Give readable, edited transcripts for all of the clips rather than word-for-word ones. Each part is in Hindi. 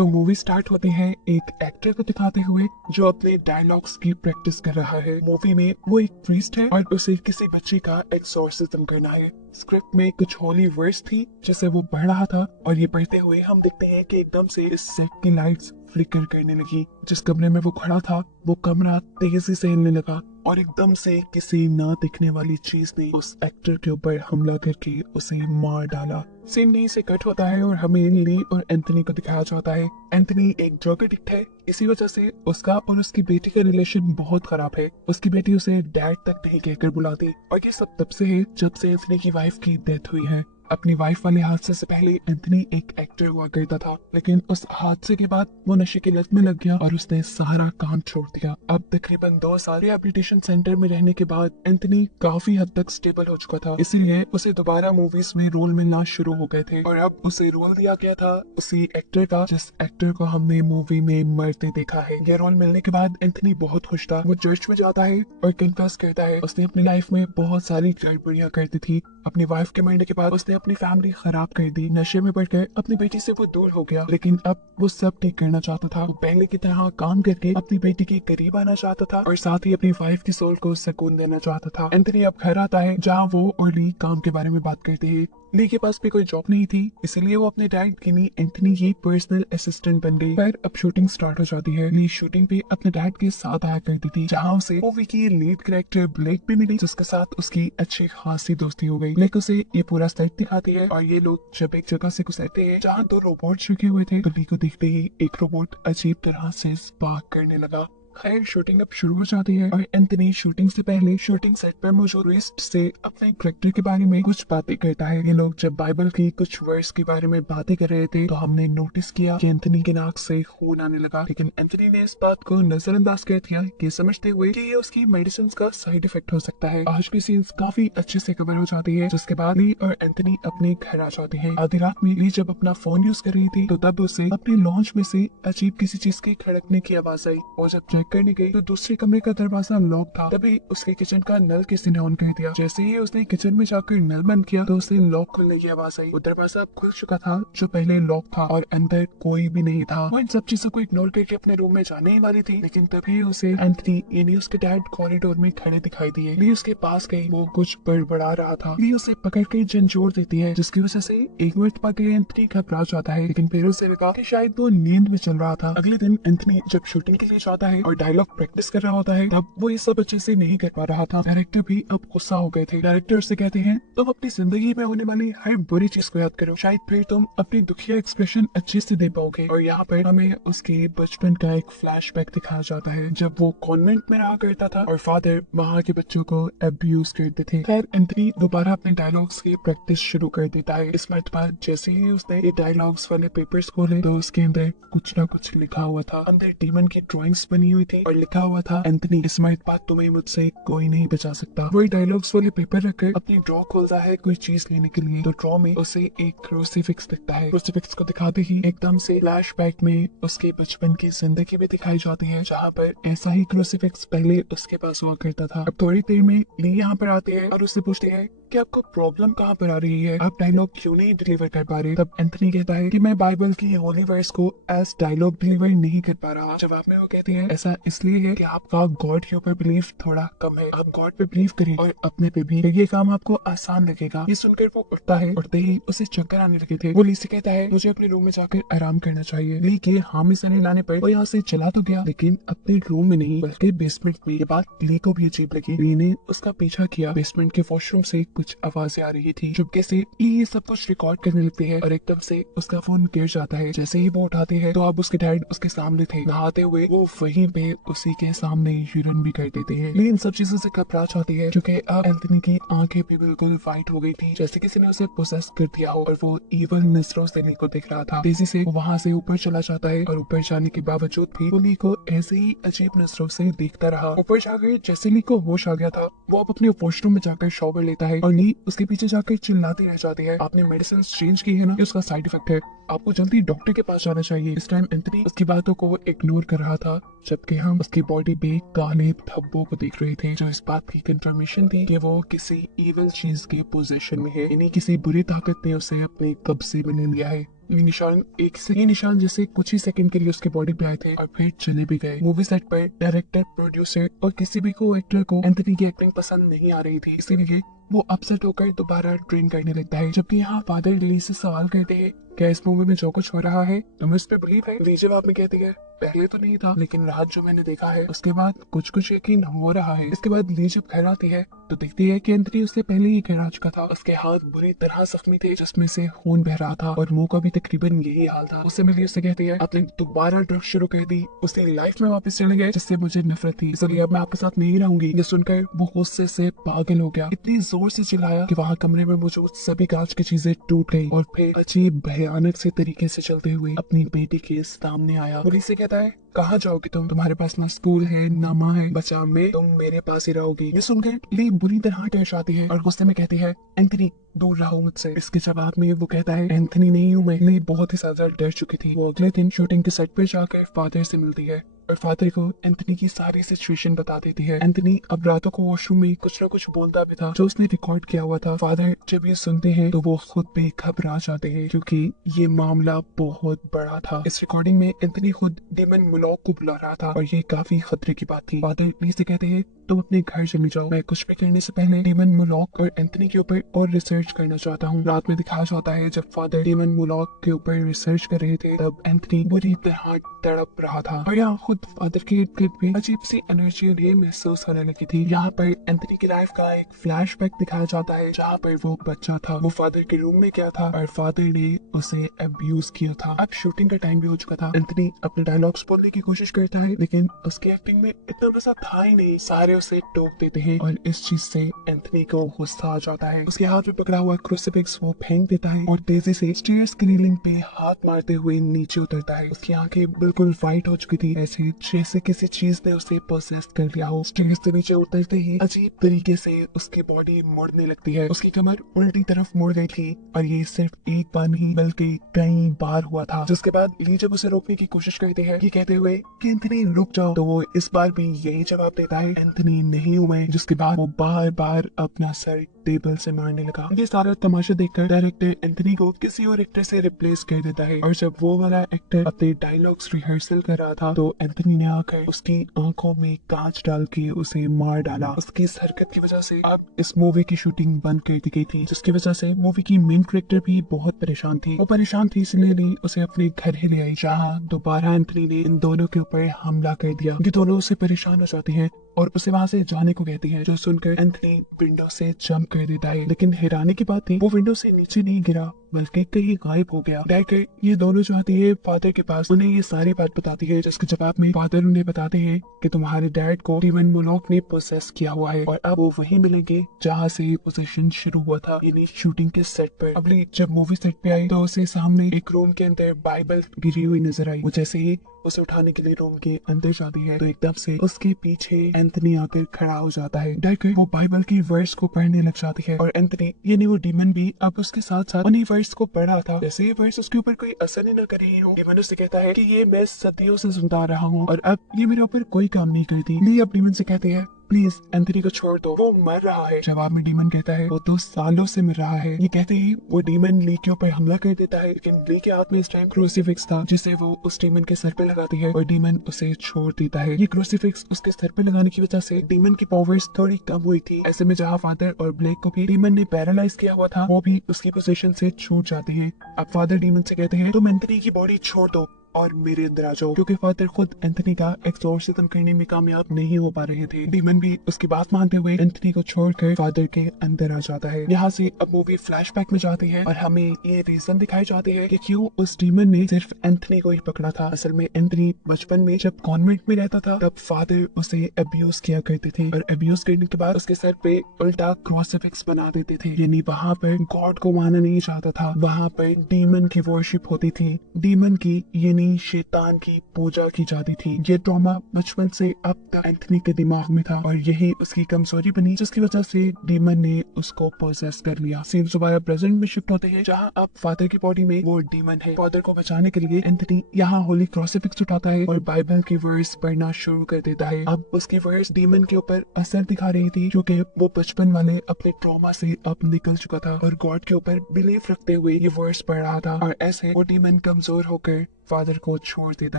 तो मूवी स्टार्ट होती है एक एक्टर को दिखाते हुए जो अपने डायलॉग्स की प्रैक्टिस कर रहा है। मूवी में वो एक प्रीस्ट है और उसे किसी बच्चे का एक्सोर्सिज्म करना है। स्क्रिप्ट में कुछ होली वर्ड्स थी जिसे वो पढ़ रहा था और ये पढ़ते हुए हम देखते हैं कि एकदम से इस सेट की लाइट्स फ्लिकर करने लगी। जिस कमरे में वो खड़ा था वो कमरा तेजी से हिलने लगा और एकदम से किसी ना दिखने वाली चीज ने उस एक्टर के ऊपर हमला करके उसे मार डाला। सीन यहीं से कट होता है और हमें ली और एंथनी को दिखाया जाता है। एंथनी एक ड्रग एडिक्ट है, इसी वजह से उसका और उसकी बेटी का रिलेशन बहुत खराब है। उसकी बेटी उसे डैड तक नहीं कहकर बुलाती और ये सब तब से है जब से एंथनी की वाइफ की डेथ हुई है। अपनी वाइफ वाले हादसे से पहले एंथनी एक एक्टर हुआ करता था, लेकिन उस हादसे के बाद वो नशे की लत में लग गया और उसने सारा काम छोड़ दिया। अब तकरीबन 2 साल रिहैबिलिटेशन सेंटर में रहने के बाद एंथनी काफी हद तक स्टेबल हो चुका था, इसीलिए उसे दोबारा मूवीज में रोल मिलना शुरू हो गए थे और अब उसे रोल दिया गया था उसी एक्टर का जिस एक्टर को हमने मूवी में मरते देखा है। ये रोल मिलने के बाद एंथनी बहुत खुश था। वो चर्च में जाता है और कन्फेस करता है उसने अपनी लाइफ में बहुत सारी गड़बड़ियां करती थी। अपनी वाइफ के मरने के बाद उसने अपनी फैमिली खराब कर दी, नशे में बढ़कर अपनी बेटी से वो दूर हो गया, लेकिन अब वो सब ठीक करना चाहता था। वो पहले की तरह काम करके अपनी बेटी के करीब आना चाहता था और साथ ही अपनी वाइफ की सोल को सुकून देना चाहता था। एंथनी अब घर आता है जहाँ वो और ली काम के बारे में बात करते हैं। ली के पास भी कोई जॉब नहीं थी, इसलिए वो अपने डैड की नहीं एंथनी की पर्सनल असिस्टेंट बन गई। फिर अब शूटिंग स्टार्ट हो जाती है। ली शूटिंग पे अपने डैड के साथ आया करती थी, जहाँ उसे मूवी की लीड कैरेक्टर ब्लेक भी मिली जिसके साथ उसकी अच्छी खासी दोस्ती हो गई। ब्लेक उसे ये पूरा सेट दिखाती है और ये लोग जब एक जगह से गुजरते हैं जहाँ 2 रोबोट छुके हुए थे तो ली को देखते ही एक रोबोट अजीब तरह से स्पार्क करने लगा। खैर शूटिंग अब शुरू हो जाती है और एंथनी शूटिंग से पहले शूटिंग सेट पर मौजूद प्रीस्ट से अपने कैरेक्टर के बारे में कुछ बातें करता है। ये लोग जब बाइबल की कुछ वर्स के बारे में बातें कर रहे थे तो हमने नोटिस किया कि एंथनी की नाक से खून आने लगा, लेकिन एंथनी ने इस बात को नजरअंदाज कर दिया कि समझते हुए कि ये उसकी मेडिसिन का साइड इफेक्ट हो सकता है। आज की सीन्स काफी अच्छे से कवर हो जाती है, जिसके बाद ली और एंथनी अपने घर आ जाते हैं। आधी रात में ली जब अपना फोन यूज कर रही थी तो तब उसे अपने लॉन्च में से अजीब किसी चीज के खड़कने की आवाज आई और जब चेक करने गई तो दूसरे कमरे का दरवाजा लॉक था। तभी उसके किचन का नल किसी ने ऑन कर दिया। जैसे ही उसने किचन में जाकर नल बंद किया तो उसे लॉक खुलने की आवाज आई। वो दरवाजा खुल चुका था जो पहले लॉक था और अंदर कोई भी नहीं था। वो इन सब चीजों को इग्नोर करके अपने रूम में जाने ही वाली थी, लेकिन तभी उसे एंथनी यानी उसके डैड कॉरिडोर में खड़े दिखाई दिए। ली उसके पास गई, वो कुछ बड़बड़ा रहा था। ली उसे पकड़ के झंझोड़ देती है जिसकी वजह से एक मिनट के लिए एंथनी घबरा जाता है, लेकिन फिर उसे लगा कि शायद वो नींद में चल रहा था। अगले दिन एंथनी जब शूटिंग के लिए जाता है और डायलॉग प्रैक्टिस कर रहा होता है तब वो ये सब अच्छे से नहीं कर पा रहा था। डायरेक्टर भी अब गुस्सा हो गए थे। डायरेक्टर उससे कहते हैं तुम अपनी जिंदगी में होने वाली हर बुरी चीज को याद करो, शायद फिर तुम अपनी दुखिया एक्सप्रेशन अच्छे से दे पाओगे। और यहाँ पर हमें उसके बचपन का एक फ्लैशबैक दिखाया जाता है जब वो कॉन्वेंट में रहा करता था और फादर वहाँ के बच्चों को अब्यूज करते थे। खैर एंथनी दोबारा अपने डायलॉग्स की प्रैक्टिस शुरू कर देता है। इस मरतबा जैसे ही उसने ये डायलॉग्स वाले पेपर्स खोले तो उसके अंदर कुछ ना कुछ लिखा हुआ था। अंदर डीमन की ड्राइंग्स बनी हुई थी और लिखा हुआ था एंथनी इस मरतबा तुम्हें मुझसे कोई नहीं बचा सकता। वही डायलॉग्स वाले पेपर रखकर अपनी ड्रॉ खोलता है कोई चीज लेने के लिए, तो ड्रॉ में उसे एक क्रूसीफिक्स दिखता है। क्रूसीफिक्स को दिखाते ही एकदम से फ्लैशबैक में उसके बचपन की जिंदगी भी दिखाई जाती है, जहाँ पर ऐसा ही क्रूसीफिक्स पहले उसके पास हुआ करता था। अब थोड़ी देर में ली यहाँ पर आती है और उससे पूछती है कि आपको प्रॉब्लम कहाँ पर आ रही है, आप डायलॉग क्यों नहीं डिलीवर कर पा रहे। तब एंथनी कहता है कि मैं बाइबल की होली वर्स को एज डायलॉग डिलीवर नहीं कर पा रहा। जवाब में वो कहती है ऐसा इसलिए है कि आपका गॉड के ऊपर बिलीव थोड़ा कम है, आप गॉड पे बिलीव करें और अपने पे भी, ये काम आपको आसान लगेगा। ये सुनकर वो उठता है, उठते ही उसे चक्कर आने लगे थे। वो ली से कहता है मुझे अपने रूम में जाकर आराम करना चाहिए। ली के हामी से लाने पर वो यहाँ से चला तो गया, लेकिन अपने रूम में नहीं बल्कि बेसमेंट में। ये बात ली को भी अजीब लगी। ली ने उसका पीछा किया। बेसमेंट के वॉशरूम से कुछ आवाजें आ रही थी। चुपके से ये सब कुछ रिकॉर्ड करने लगती है और एकदम से उसका फोन गिर जाता है। जैसे ही वो उठाती है तो अब उसके डैड उसके सामने थे नहाते हुए। वो वहीं पे उसी के सामने यूरिन भी कर देते हैं। लेकिन सब चीजों से घबरा जाती है क्योंकि अब एंथनी की आंखें भी बिल्कुल वाइट हो गई थी, जैसे किसी ने उसे पोसेस कर दिया हो और वो इवल नजरों से ली को देख रहा था। तेजी से वो वहाँ से ऊपर चला जाता है और ऊपर जाने के बावजूद भी वो ली को ऐसे ही अजीब नजरों से देखता रहा। ऊपर जाकर जैसे ली को होश आ गया था वो अब अपने वॉशरूम में जाकर शॉवर लेता है और ली उसके पीछे जाकर चिल्लाती रह जाती है आपने मेडिसिन चेंज की है ना, ये उसका साइड इफेक्ट है, आपको जल्दी डॉक्टर के पास जाना चाहिए। इस टाइम एंथनी उसकी बातों को इग्नोर कर रहा था, जबकि हम उसकी बॉडी पे काले धब्बों को देख रहे थे जो इस बात की कंफर्मेशन थी कि वो किसी इविल चीज के पोजीशन में है, यानी किसी बुरी ताकत ने उसे अपने कब्जे में ले लिया है। ये निशान जैसे कुछ ही सेकंड के लिए उसके बॉडी पे आए थे और फिर चले भी गए। मूवी सेट पर डायरेक्टर, प्रोड्यूसर और किसी भी को एक्टर को एंथनी की एक्टिंग पसंद नहीं आ रही थी, इसीलिए वो अपसेट होकर दोबारा ट्रेन करने लगता है। जबकि यहाँ फादर लिली से सवाल करते हैं, क्या इस मूवी में जो कुछ हो रहा है तुम इस पे बिलीव है? ली जवाब में कहती है, पहले तो नहीं था, लेकिन रात जो मैंने देखा है उसके बाद कुछ कुछ यकीन हो रहा है। इसके बाद ली जब घर आती है तो देखती है कि एंथनी उससे पहले ही घर आ चुका था। उसके हाथ बुरी तरह जख्मी थे जिसमें से खून बह रहा था और मुंह का भी तकरीबन यही हाल था। उससे मिली उससे कहती है, आपने दोबारा ड्रग्स शुरू कर दी, उसी लाइफ में वापस चले गए जिससे मुझे नफरत थी, इसलिए अब मैं आपके साथ नहीं रहूंगी। ये सुनकर वो गुस्से से पागल हो गया, इतनी जोर से चिल्लाया कि वहाँ कमरे में मौजूद सभी कांच की चीजें टूट गई और फिर अजीब भयानक से तरीके से चलते हुए अपनी बेटी के सामने आया। पुलिस से कहता है, कहाँ जाओगी तुम? तुम्हारे पास ना स्कूल है ना माँ है, बचा मैं, तुम मेरे पास ही रहोगी। ये सुनकर ली बुरी तरह टेंशन आती है और गुस्से में कहती है, एंथनी दूर रहो मुझसे। इसके जवाब में वो कहता है, एंथनी नहीं हूँ मैं। ली बहुत ही ज्यादा डर चुकी थी। वो अगले दिन शूटिंग के सेट पर जाकर फादर से मिलती है और फादर को एंथनी की सारी सिचुएशन बता देती है। एंथनी अब रातों को वॉशरूम में कुछ न कुछ बोलता भी था जो उसने रिकॉर्ड किया हुआ था। फादर जब ये सुनते हैं तो वो खुद पे घबरा जाते हैं क्योंकि ये मामला बहुत बड़ा था। इस रिकॉर्डिंग में एंथनी खुद डेमन मुलॉक को बुला रहा था और ये काफी खतरे की बात थी। फादर ली से कहते हैं, तुम अपने घर चली जाओ, मैं कुछ भी करने से पहले डेमन मुलॉक और एंथनी के ऊपर और रिसर्च करना चाहता हूँ। रात में दिखाया जाता है जब फादर डेमन मुलॉक के ऊपर रिसर्च कर रहे थे तब एंथनी बुरी तरह तड़प रहा था और यहाँ खुद फादर के इर्द भी अजीब सी एनर्जी महसूस होने लगी थी। यहाँ पर एंथनी की लाइफ का एक फ्लैशबैक दिखाया जाता है जहाँ पर वो बच्चा था, वो फादर के रूम में गया था और फादर ने उसे अब्यूज किया था। अब शूटिंग का टाइम भी हो चुका था। एंथनी अपने डायलॉग्स बोलने की कोशिश करता है लेकिन उसकी एक्टिंग में इतना मजा था ही नहीं। सारे उसे टोक देते हैं और इस चीज से एंथनी को गुस्सा आ जाता है। उसके हाथ में पकड़ा हुआ क्रूसिफिक्स वो फेंक देता है और तेजी से स्टेयर्स की रेलिंग पे हाथ मारते हुए नीचे उतरता है। उसकी आंखें बिल्कुल वाइट हो चुकी थी, ऐसे जैसे किसी चीज ने उसे पोसेस कर लिया हो। स्टेयर्स से नीचे उतरते ही अजीब तरीके से उसकी बॉडी मुड़ने लगती है। उसकी कमर उल्टी तरफ मुड़ गई थी और ये सिर्फ एक बार नहीं बल्कि कई बार हुआ था। जिसके बाद ली जब उसे रोकने की कोशिश करती है, ये कहते हुए कि एंथनी रुक जाओ, तो वो इस बार भी यही जवाब देता है, एंथनी नहीं हूँ मैं। जिसके बाद वो बार बार अपना सर टेबल से मारने लगा। ये सारा तमाशा देखकर डायरेक्टर एंथनी को किसी और एक्टर से रिप्लेस कर देता है और जब वो वाला एक्टर अपने डायलॉग्स रिहर्सल कर रहा था तो एंथनी ने आकर उसकी आंखों में कांच डाल के उसे मार डाला। उसकी इस हरकत की वजह से अब इस मूवी की शूटिंग बंद कर दी गई थी, जिसकी वजह से मूवी की मेन कैरेक्टर भी बहुत परेशान थी। वो परेशान थी इसलिए ली उसे अपने घर ही ले आई जहाँ दोबारा एंथनी ने इन दोनों के ऊपर हमला कर दिया। ये दोनों उससे परेशान हो जाती है और उसे वहाँ से जाने को कहती है, जो सुनकर एंथनी विंडो से जंप कर देता है। लेकिन हैरानी की बात थी वो विंडो से नीचे नहीं गिरा बल्कि कहीं गायब हो गया। डायरेक्टर ये दोनों जो आती है फादर के पास, उन्हें ये सारी बात बताती है जिसके जवाब में फादर उन्हें बताते हैं कि तुम्हारे डैड को डेमन मुलॉक ने पोसेस किया हुआ है और अब वो वहीं मिलेंगे जहाँ से पोसेशन शुरू हुआ था, यानी शूटिंग के सेट पर। अगली जब मूवी सेट पे आई तो उसे सामने एक रूम के अंदर बाइबल गिरी हुई नजर आई। वो जैसे ही उसे उठाने के लिए रूम के अंदर जाती है तो एकदम से उसके पीछे एंथनी आकर खड़ा हो जाता है। डायरेक्टर वो बाइबल की वर्स को पढ़ने लग जाती है और एंथनी यानी वो डीमन भी अब उसके साथ साथ उन्हीं वर्स को पढ़ रहा था। जैसे ये वर्स उसके ऊपर कोई असर ही न कर रही हो, डीमन उससे कहता है कि ये मैं सदियों से सुनता आ रहा हूँ और अब ये मेरे ऊपर कोई काम नहीं करती। ली अब डीमन से कहते हैं, प्लीज एंथनी को छोड़ दो, वो मर रहा है। जवाब में डीमन कहता है, वो 2 सालों से मर रहा है। ये कहते ही वो डीमन ली के ऊपर हमला कर देता है, लेकिन ली के हाथ में इस टाइम क्रूसीफिक्स था जिसे वो उस डीमन के सर पे लगाती है और डीमन उसे छोड़ देता है। ये क्रूसीफिक्स उसके सर पे लगाने की वजह से डीमन की पावर्स थोड़ी कम हुई थी। ऐसे में जहाँ फादर और ब्लेक को भी डीमन ने पैरालाइज किया हुआ था वो भी उसकी पोजीशन से छूट जाते हैं। अब फादर डीमन से कहते हैं, तुम एंथनी की बॉडी छोड़ दो और मेरे अंदर आ जाओ, क्योंकि फादर खुद एंथनी का एक्सोर्सिज्म करने में कामयाब नहीं हो पा रहे थे। डीमन भी उसकी बात मानते हुए एंथनी को छोड़कर फादर के अंदर आ जाता है। यहाँ से अब मूवी फ्लैशबैक में जाती है और हमें ये रीजन दिखाई जाती है कि क्यों उस डीमन ने सिर्फ एंथनी को ही पकड़ा था। असल में एंथनी बचपन में जब कॉन्वेंट में रहता था तब फादर उसे अब्यूज किया करते थे और अब्यूज करने के बाद उसके सर पे उल्टा क्रूसीफिक्स बना देते थे, यानी वहाँ पर गॉड को माना नहीं चाहता था, वहाँ पर डीमन की वर्शिप होती थी। डीमन की यानी एंथनी शैतान की पूजा की जाती थी। ये ट्रॉमा बचपन से अब तक एंथनी के दिमाग में था और यही उसकी कमजोरी बनी, जिसकी वजह से डीमन ने उसको पोजेस कर लिया। सीन दोबारा प्रेजेंट में शिफ्ट होते हैं, जहाँ अब फादर की बॉडी में वो डीमन है। फादर को बचाने के लिए एंथनी यहाँ होली क्रॉसिफिक्स उठाता है और बाइबल की वर्स पढ़ना शुरू कर देता है। अब उसकी वर्स डीमन के ऊपर असर दिखा रही थी, क्योंकि वो बचपन वाले अपने ट्रॉमा से अब निकल चुका था और गॉड के ऊपर बिलीव रखते हुए ये वर्स पढ़ रहा था, और ऐसे वो डीमन कमजोर होकर फादर को छोड़ देता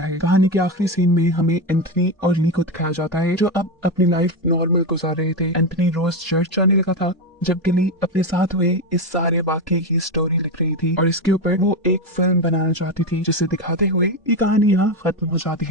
है। कहानी के आखिरी सीन में हमें एंथनी और नी को दिखाया जाता है, जो अब अपनी लाइफ नॉर्मल गुजार रहे थे। एंथनी रोज चर्च जाने लगा था, जबकि नी अपने साथ हुए इस सारे वाकये की स्टोरी लिख रही थी और इसके ऊपर वो एक फिल्म बनाना चाहती थी, जिसे दिखाते हुए ये कहानी यहाँ खत्म हो जाती है।